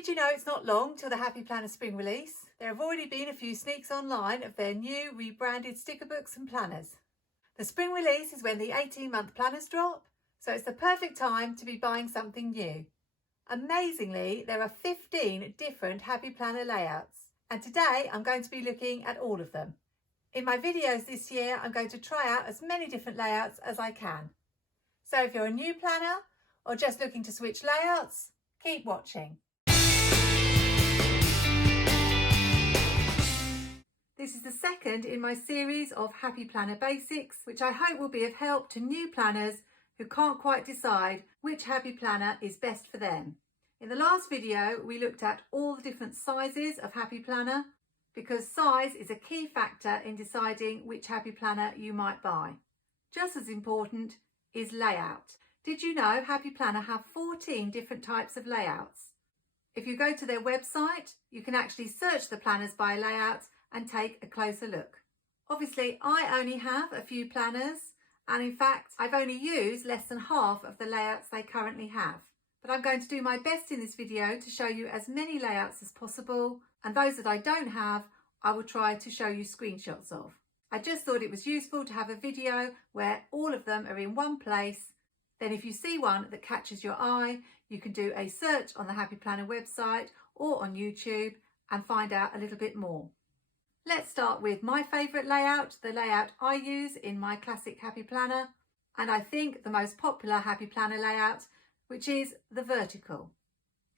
Did you know it's not long till the Happy Planner spring release? There have already been a few sneaks online of their new rebranded sticker books and planners. The spring release is when the 18-month planners drop, so it's the perfect time to be buying something new. Amazingly, there are 15 different Happy Planner layouts, and today I'm going to be looking at all of them. In my videos this year, I'm going to try out as many different layouts as I can. So if you're a new planner or just looking to switch layouts, keep watching. This is the second in my series of Happy Planner Basics, which I hope will be of help to new planners who can't quite decide which Happy Planner is best for them. In the last video, we looked at all the different sizes of Happy Planner because size is a key factor in deciding which Happy Planner you might buy. Just as important is layout. Did you know Happy Planner have 14 different types of layouts? If you go to their website, you can actually search the planners by layout and take a closer look. Obviously, I only have a few planners, and in fact, I've only used less than half of the layouts they currently have. But I'm going to do my best in this video to show you as many layouts as possible, and those that I don't have, I will try to show you screenshots of. I just thought it was useful to have a video where all of them are in one place. Then if you see one that catches your eye, you can do a search on the Happy Planner website or on YouTube and find out a little bit more. Let's start with my favourite layout, the layout I use in my classic Happy Planner, and I think the most popular Happy Planner layout, which is the vertical.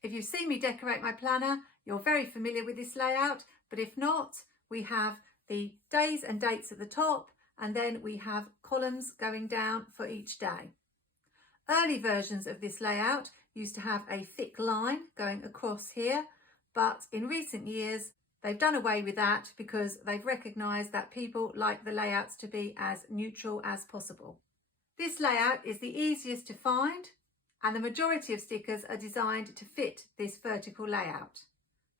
If you've seen me decorate my planner, you're very familiar with this layout, but if not, we have the days and dates at the top, and then we have columns going down for each day. Early versions of this layout used to have a thick line going across here, but in recent years, they've done away with that because they've recognised that people like the layouts to be as neutral as possible. This layout is the easiest to find, and the majority of stickers are designed to fit this vertical layout.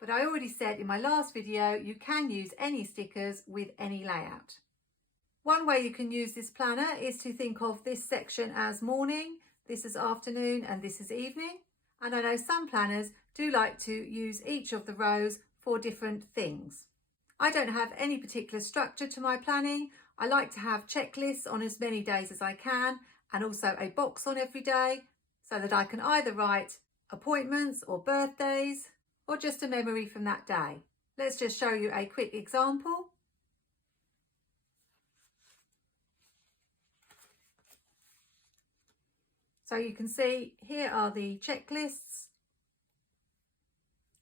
But I already said in my last video, you can use any stickers with any layout. One way you can use this planner is to think of this section as morning, this is afternoon, and this is evening. And I know some planners do like to use each of the rows for different things. I don't have any particular structure to my planning. I like to have checklists on as many days as I can, and also a box on every day so that I can either write appointments or birthdays or just a memory from that day. Let's just show you a quick example. So you can see here are the checklists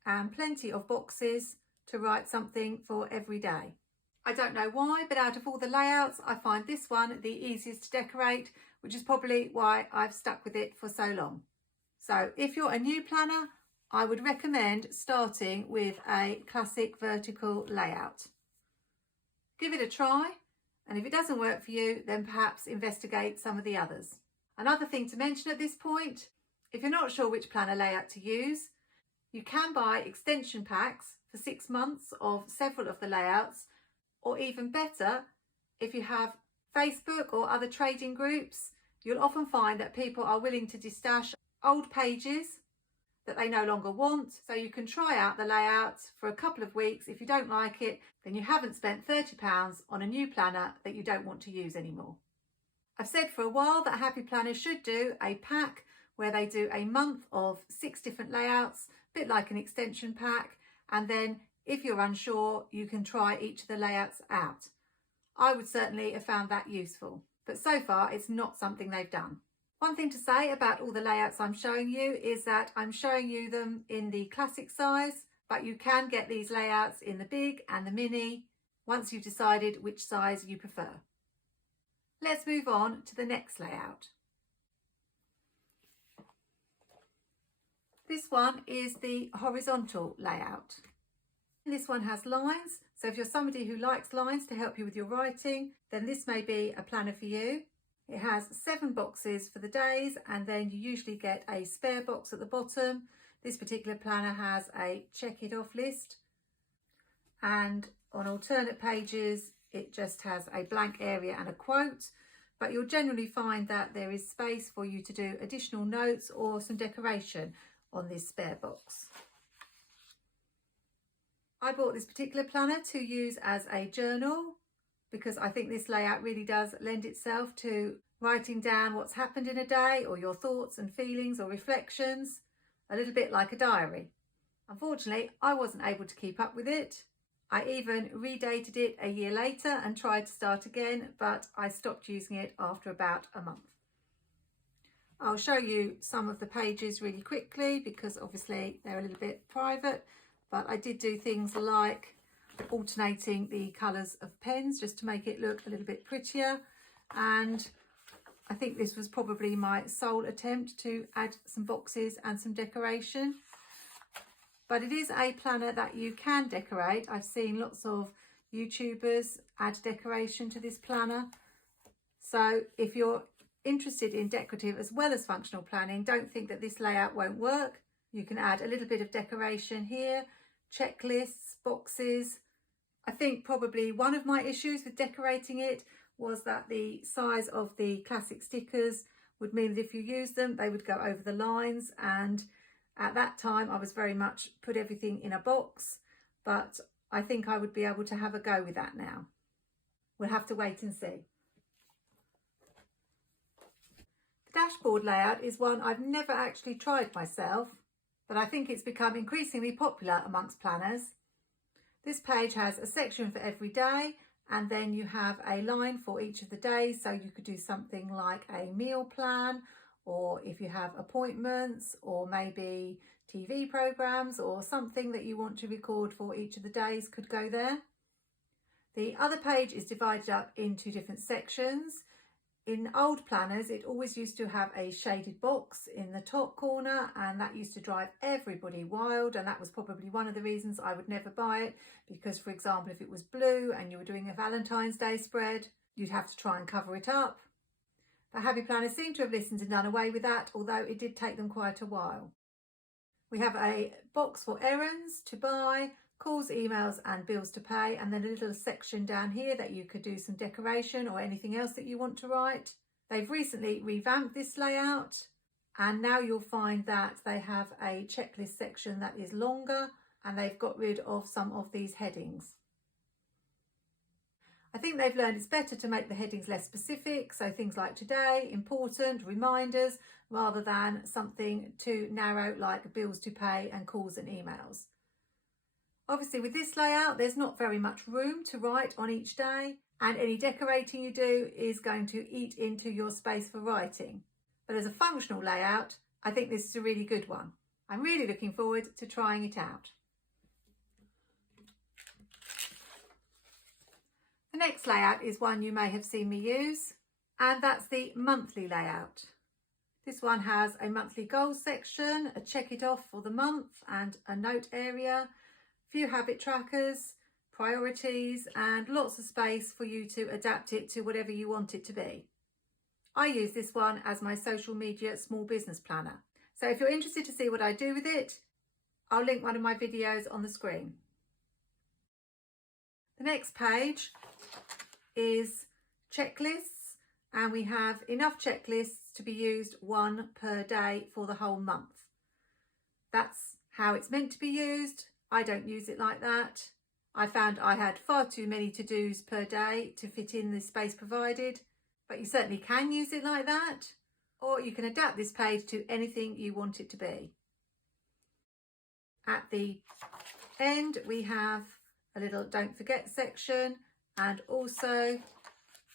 and plenty of boxes to write something for every day. I don't know why, but out of all the layouts, I find this one the easiest to decorate, which is probably why I've stuck with it for so long. So if you're a new planner, I would recommend starting with a classic vertical layout. Give it a try, and if it doesn't work for you, then perhaps investigate some of the others. Another thing to mention at this point, if you're not sure which planner layout to use, you can buy extension packs for 6 months of several of the layouts, or even better, if you have Facebook or other trading groups, you'll often find that people are willing to destash old pages that they no longer want, so you can try out the layout for a couple of weeks. If you don't like it, then you haven't spent £30 on a new planner that you don't want to use anymore. I've said for a while that Happy Planner should do a pack where they do a month of 6 different layouts, a bit like an extension pack, and then if you're unsure, you can try each of the layouts out. I would certainly have found that useful, but so far it's not something they've done. One thing to say about all the layouts I'm showing you is that I'm showing you them in the classic size, but you can get these layouts in the big and the mini once you've decided which size you prefer. Let's move on to the next layout. This one is the horizontal layout. This one has lines, so if you're somebody who likes lines to help you with your writing, then this may be a planner for you. It has 7 boxes for the days, and then you usually get a spare box at the bottom. This particular planner has a check it off list, and on alternate pages it just has a blank area and a quote, but you'll generally find that there is space for you to do additional notes or some decoration on this spare box. I bought this particular planner to use as a journal because I think this layout really does lend itself to writing down what's happened in a day or your thoughts and feelings or reflections, a little bit like a diary. Unfortunately, I wasn't able to keep up with it. I even redated it a year later and tried to start again, but I stopped using it after about a month. I'll show you some of the pages really quickly because obviously they're a little bit private, but I did do things like alternating the colours of pens just to make it look a little bit prettier, and I think this was probably my sole attempt to add some boxes and some decoration. But it is a planner that you can decorate. I've seen lots of YouTubers add decoration to this planner. So if you're interested in decorative as well as functional planning, don't think that this layout won't work. You can add a little bit of decoration here, checklists, boxes. I think probably one of my issues with decorating it was that the size of the classic stickers would mean that if you use them, they would go over the lines, and at that time I was very much put everything in a box, but I think I would be able to have a go with that now. We'll have to wait and see. The dashboard layout is one I've never actually tried myself, but I think it's become increasingly popular amongst planners. This page has a section for every day, and then you have a line for each of the days, so you could do something like a meal plan, or if you have appointments or maybe TV programs or something that you want to record for each of the days could go there. The other page is divided up into different sections. In old planners, it always used to have a shaded box in the top corner, and that used to drive everybody wild, and that was probably one of the reasons I would never buy it, because for example, if it was blue and you were doing a Valentine's Day spread, you'd have to try and cover it up. The Happy Planners seem to have listened and done away with that, although it did take them quite a while. We have a box for errands to buy, calls, emails and bills to pay, and then a little section down here that you could do some decoration or anything else that you want to write. They've recently revamped this layout, and now you'll find that they have a checklist section that is longer, and they've got rid of some of these headings. I think they've learned it's better to make the headings less specific, so things like today, important, reminders, rather than something too narrow like bills to pay and calls and emails. Obviously with this layout, there's not very much room to write on each day, and any decorating you do is going to eat into your space for writing. But as a functional layout, I think this is a really good one. I'm really looking forward to trying it out. The next layout is one you may have seen me use, and that's the monthly layout. This one has a monthly goals section, a check it off for the month and a note area, few habit trackers, priorities, and lots of space for you to adapt it to whatever you want it to be. I use this one as my social media small business planner. So if you're interested to see what I do with it, I'll link one of my videos on the screen. The next page is checklists, and we have enough checklists to be used one per day for the whole month. That's how it's meant to be used. I don't use it like that. I found I had far too many to-dos per day to fit in the space provided, but you certainly can use it like that, or you can adapt this page to anything you want it to be. At the end, we have a little don't forget section, and also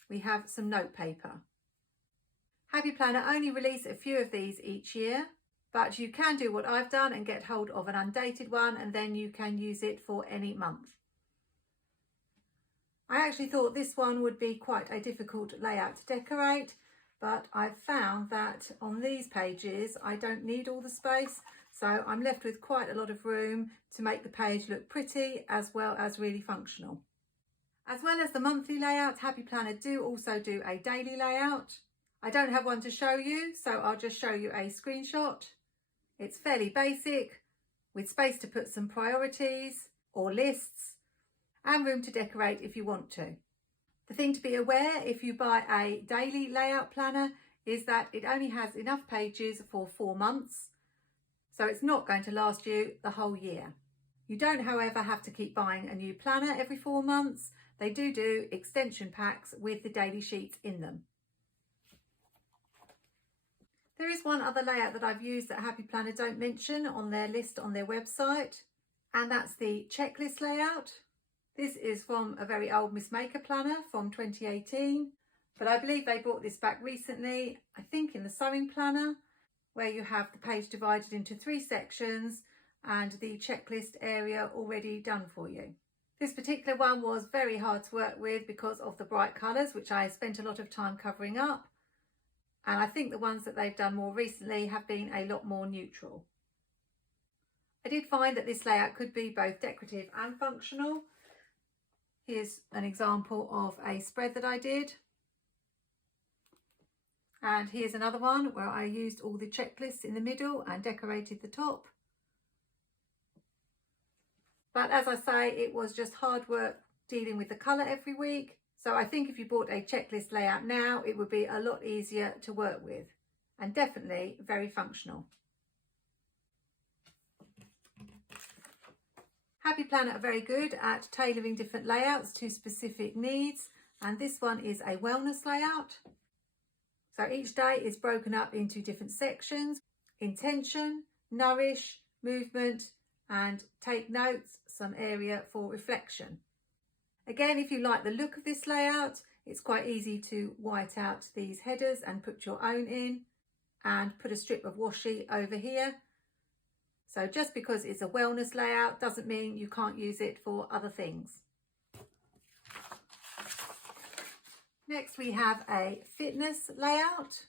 we have some note paper. Happy Planner only release a few of these each year, but you can do what I've done and get hold of an undated one, and then you can use it for any month. I actually thought this one would be quite a difficult layout to decorate, but I've found that on these pages I don't need all the space, so I'm left with quite a lot of room to make the page look pretty as well as really functional. As well as the monthly layout, Happy Planner do also do a daily layout. I don't have one to show you, so I'll just show you a screenshot. It's fairly basic, with space to put some priorities or lists, and room to decorate if you want to. The thing to be aware if you buy a daily layout planner is that it only has enough pages for 4 months, so it's not going to last you the whole year. You don't, however, have to keep buying a new planner every 4 months. They do extension packs with the daily sheets in them. There is one other layout that I've used that Happy Planner don't mention on their list on their website, and that's the checklist layout. This is from a very old Miss Maker planner from 2018, but I believe they brought this back recently, I think in the sewing planner, where you have the page divided into 3 sections and the checklist area already done for you. This particular one was very hard to work with because of the bright colours, which I spent a lot of time covering up. And I think the ones that they've done more recently have been a lot more neutral. I did find that this layout could be both decorative and functional. Here's an example of a spread that I did. And here's another one where I used all the checklists in the middle and decorated the top. But as I say, it was just hard work dealing with the colour every week. So I think if you bought a checklist layout now, it would be a lot easier to work with and definitely very functional. Happy Planner are very good at tailoring different layouts to specific needs, and this one is a wellness layout. So each day is broken up into different sections: intention, nourish, movement, and take notes, some area for reflection. Again, if you like the look of this layout, it's quite easy to white out these headers and put your own in, and put a strip of washi over here. So just because it's a wellness layout doesn't mean you can't use it for other things. Next we have a fitness layout.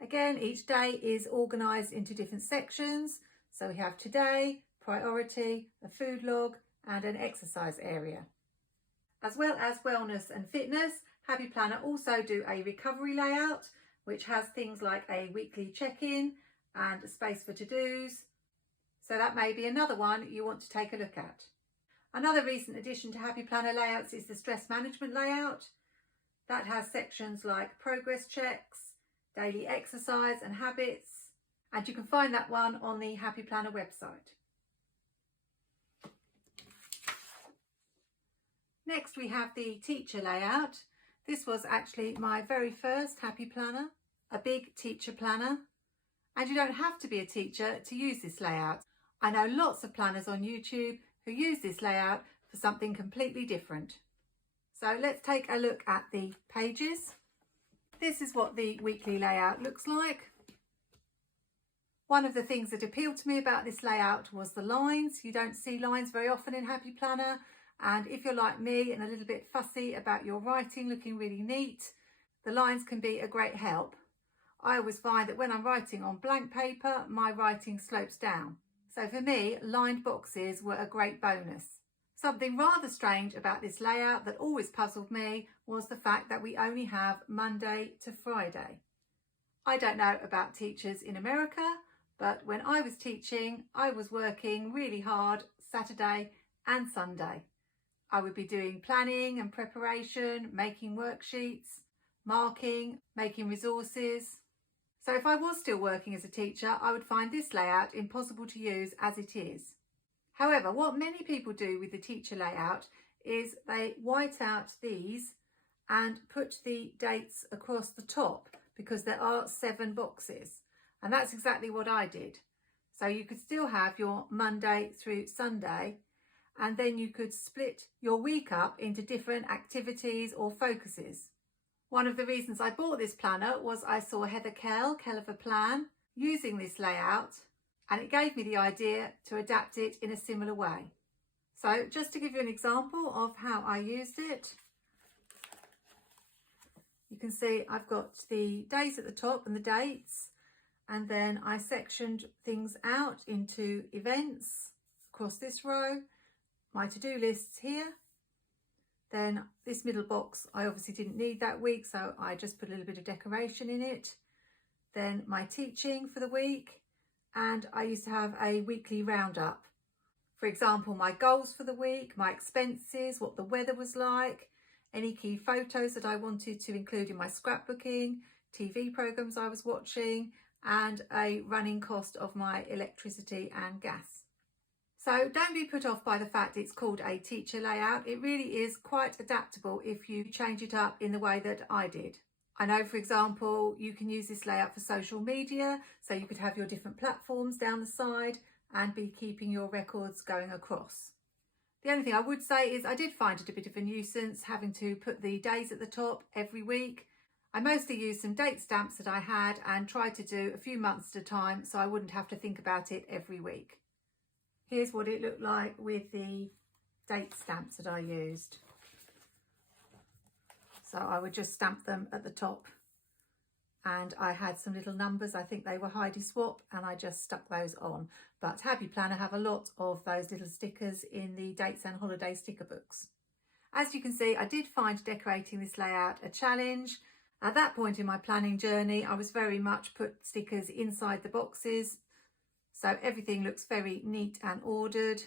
Again, each day is organised into different sections. So we have today, priority, a food log, and an exercise area. As well as wellness and fitness, Happy Planner also do a recovery layout, which has things like a weekly check-in and a space for to-dos. So that may be another one you want to take a look at. Another recent addition to Happy Planner layouts is the stress management layout. That has sections like progress checks, daily exercise and habits, and you can find that one on the Happy Planner website. Next we have the teacher layout. This was actually my very first Happy Planner, a big teacher planner. And you don't have to be a teacher to use this layout. I know lots of planners on YouTube who use this layout for something completely different. So let's take a look at the pages. This is what the weekly layout looks like. One of the things that appealed to me about this layout was the lines. You don't see lines very often in Happy Planner, and if you're like me and a little bit fussy about your writing looking really neat, the lines can be a great help. I always find that when I'm writing on blank paper, my writing slopes down. So for me, lined boxes were a great bonus. Something rather strange about this layout that always puzzled me was the fact that we only have Monday to Friday. I don't know about teachers in America, but when I was teaching, I was working really hard Saturday and Sunday. I would be doing planning and preparation, making worksheets, marking, making resources. So if I was still working as a teacher, I would find this layout impossible to use as it is. However, what many people do with the teacher layout is they white out these and put the dates across the top because there are 7 boxes. And that's exactly what I did. So you could still have your Monday through Sunday, and then you could split your week up into different activities or focuses. One of the reasons I bought this planner was I saw Heather Kell of a Plan using this layout, and it gave me the idea to adapt it in a similar way. So just to give you an example of how I used it, you can see I've got the days at the top and the dates, and then I sectioned things out into events across this row, my to-do lists here. Then this middle box I obviously didn't need that week, so I just put a little bit of decoration in it. Then my teaching for the week, and I used to have a weekly roundup. For example, my goals for the week, my expenses, what the weather was like, any key photos that I wanted to include in my scrapbooking, TV programs I was watching, and a running cost of my electricity and gas. So don't be put off by the fact it's called a teacher layout. It really is quite adaptable if you change it up in the way that I did. I know, for example, you can use this layout for social media, so you could have your different platforms down the side and be keeping your records going across. The only thing I would say is I did find it a bit of a nuisance having to put the days at the top every week. I mostly used some date stamps that I had and tried to do a few months at a time so I wouldn't have to think about it every week. Here's what it looked like with the date stamps that I used. So I would just stamp them at the top, and I had some little numbers, I think they were Heidi Swap, and I just stuck those on. But Happy Planner have a lot of those little stickers in the dates and holiday sticker books. As you can see, I did find decorating this layout a challenge. At that point in my planning journey, I was very much put stickers inside the boxes, so everything looks very neat and ordered.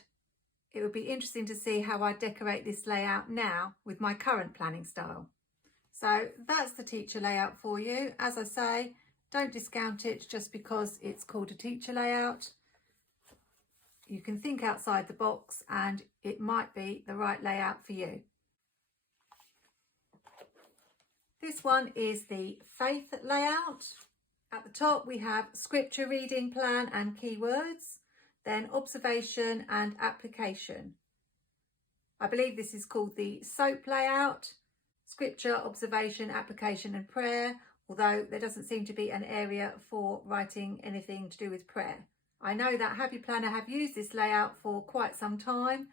It would be interesting to see how I decorate this layout now with my current planning style. So that's the teacher layout for you. As I say, don't discount it just because it's called a teacher layout. You can think outside the box and it might be the right layout for you. This one is the faith layout. At the top we have scripture reading plan and keywords, then observation and application. I believe this is called the SOAP layout. Scripture, observation, application and prayer, although there doesn't seem to be an area for writing anything to do with prayer. I know that Happy Planner have used this layout for quite some time,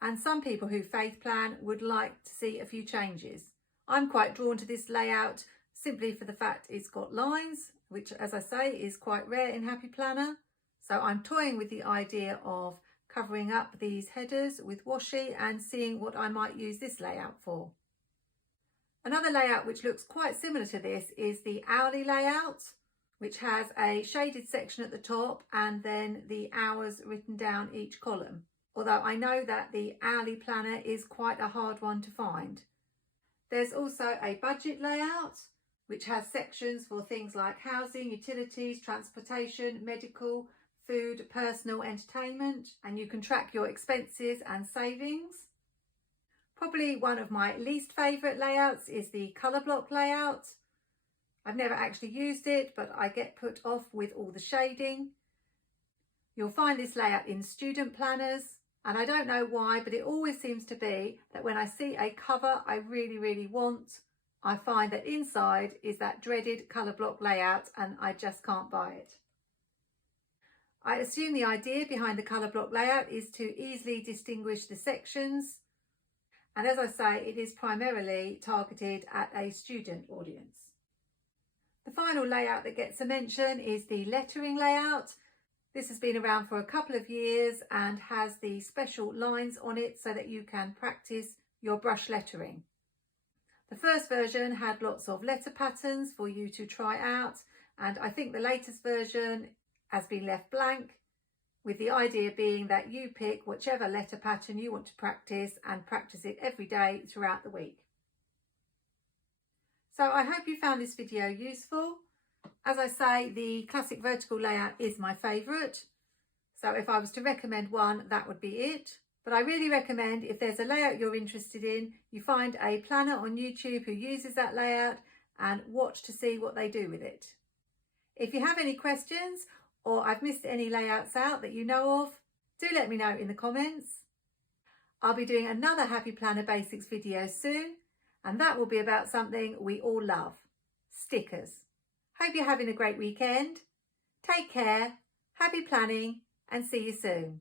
and some people who faith plan would like to see a few changes. I'm quite drawn to this layout simply for the fact it's got lines, which, as I say, is quite rare in Happy Planner. So I'm toying with the idea of covering up these headers with washi and seeing what I might use this layout for. Another layout which looks quite similar to this is the hourly layout, which has a shaded section at the top and then the hours written down each column. Although I know that the hourly planner is quite a hard one to find. There's also a budget layout, which has sections for things like housing, utilities, transportation, medical, food, personal entertainment, and you can track your expenses and savings. Probably one of my least favourite layouts is the colour block layout. I've never actually used it, but I get put off with all the shading. You'll find this layout in student planners, and I don't know why, but it always seems to be that when I see a cover I really want, I find that inside is that dreaded colour block layout and I just can't buy it. I assume the idea behind the colour block layout is to easily distinguish the sections. And as I say, it is primarily targeted at a student audience. The final layout that gets a mention is the lettering layout. This has been around for a couple of years and has the special lines on it so that you can practice your brush lettering. The first version had lots of letter patterns for you to try out, and I think the latest version has been left blank, with the idea being that you pick whichever letter pattern you want to practice and practice it every day throughout the week. So I hope you found this video useful. As I say, the classic vertical layout is my favourite. So if I was to recommend one, that would be it. But I really recommend, if there's a layout you're interested in, you find a planner on YouTube who uses that layout and watch to see what they do with it. If you have any questions, or I've missed any layouts out that you know of, do let me know in the comments. I'll be doing another Happy Planner Basics video soon, and that will be about something we all love, stickers. Hope you're having a great weekend. Take care, happy planning, and see you soon.